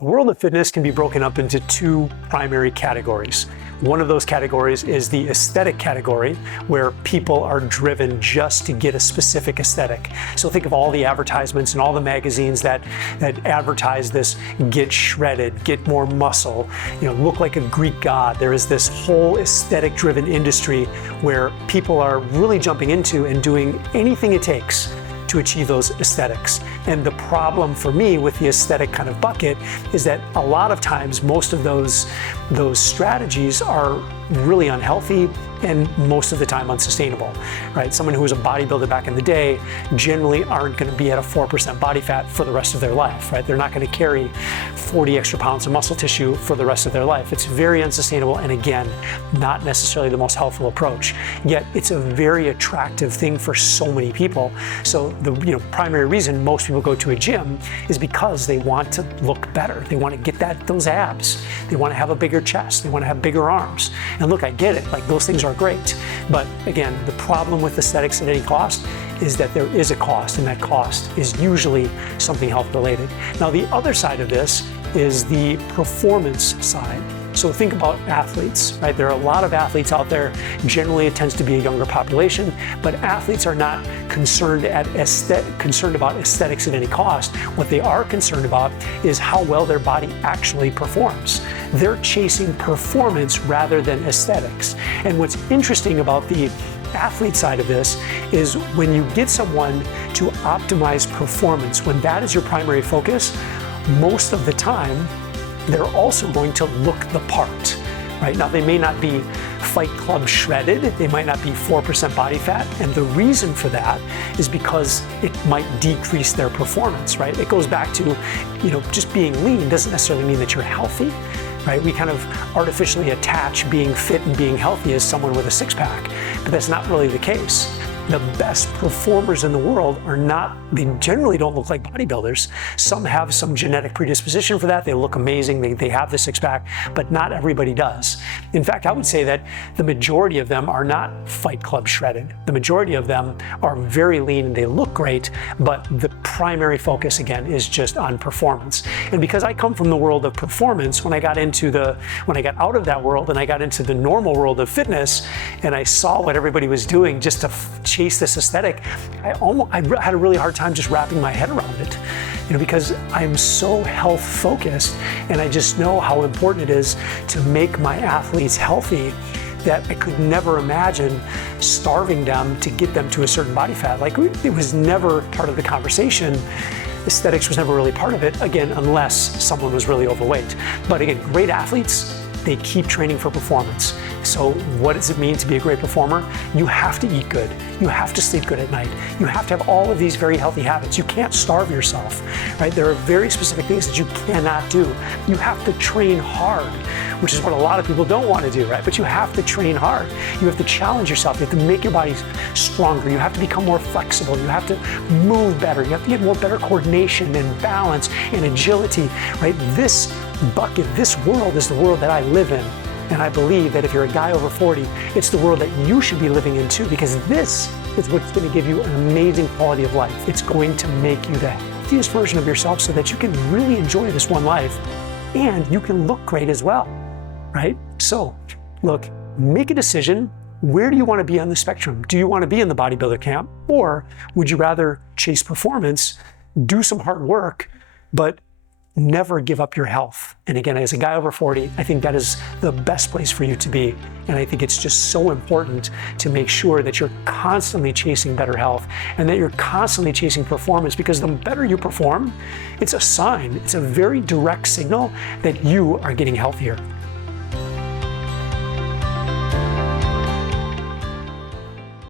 The world of fitness can be broken up into two primary categories. One of those categories is the aesthetic category, where people are driven just to get a specific aesthetic. So think of all the advertisements and all the magazines that advertise this: get shredded, get more muscle, look like a Greek god. There is this whole aesthetic-driven industry where people are really jumping into and doing anything it takes to achieve those aesthetics. And the problem for me with the aesthetic kind of bucket is that a lot of times most of those strategies are really unhealthy and most of the time unsustainable, right? Someone who was a bodybuilder back in the day generally aren't going to be at a 4% body fat for the rest of their life, right? They're not going to carry 40 extra pounds of muscle tissue for the rest of their life. It's very unsustainable, and again, not necessarily the most healthful approach. Yet it's a very attractive thing for so many people. So the primary reason most people go to a gym is because they want to look better. They want to get those abs. They want to have a bigger chest. They want to have bigger arms. And look, I get it. Like, those things are great. But again, the problem with aesthetics at any cost is that there is a cost, and that cost is usually something health related. Now, the other side of this is the performance side. So think about athletes, right? There are a lot of athletes out there. Generally, it tends to be a younger population, but athletes are not concerned about aesthetics at any cost. What they are concerned about is how well their body actually performs. They're chasing performance rather than aesthetics. And what's interesting about the athlete side of this is when you get someone to optimize performance, when that is your primary focus, most of the time, they're also going to look the part, right? Now, they may not be Fight Club shredded, they might not be 4% body fat, and the reason for that is because it might decrease their performance, right? It goes back to, just being lean doesn't necessarily mean that you're healthy, right? We kind of artificially attach being fit and being healthy as someone with a six-pack, but that's not really the case. The best performers in the world they generally don't look like bodybuilders. Some have some genetic predisposition for that. They look amazing. They have the six-pack, but not everybody does. In fact, I would say that the majority of them are not Fight Club shredded. The majority of them are very lean and they look great, but the primary focus, again, is just on performance. And because I come from the world of performance, when I got out of that world and I got into the normal world of fitness and I saw what everybody was doing just to chase this aesthetic, I had a really hard time just wrapping my head around it, because I'm so health focused and I just know how important it is to make my athletes healthy that I could never imagine starving them to get them to a certain body fat. It was never part of the conversation. Aesthetics was never really part of it, again, unless someone was really overweight. But again, great athletes, they keep training for performance. So what does it mean to be a great performer? You have to eat good. You have to sleep good at night. You have to have all of these very healthy habits. You can't starve yourself, right? There are very specific things that you cannot do. You have to train hard, which is what a lot of people don't want to do, right? But you have to train hard. You have to challenge yourself. You have to make your body stronger. You have to become more flexible. You have to move better. You have to get better coordination and balance and agility, right? This bucket, this world is the world that I live in. And I believe that if you're a guy over 40, it's the world that you should be living in too, because this is what's going to give you an amazing quality of life. It's going to make you the healthiest version of yourself so that you can really enjoy this one life and you can look great as well, right? So look, make a decision. Where do you want to be on the spectrum? Do you want to be in the bodybuilder camp, or would you rather chase performance, do some hard work, but never give up your health? And again, as a guy over 40, I think that is the best place for you to be. And I think it's just so important to make sure that you're constantly chasing better health and that you're constantly chasing performance, because the better you perform, it's a sign, it's a very direct signal that you are getting healthier.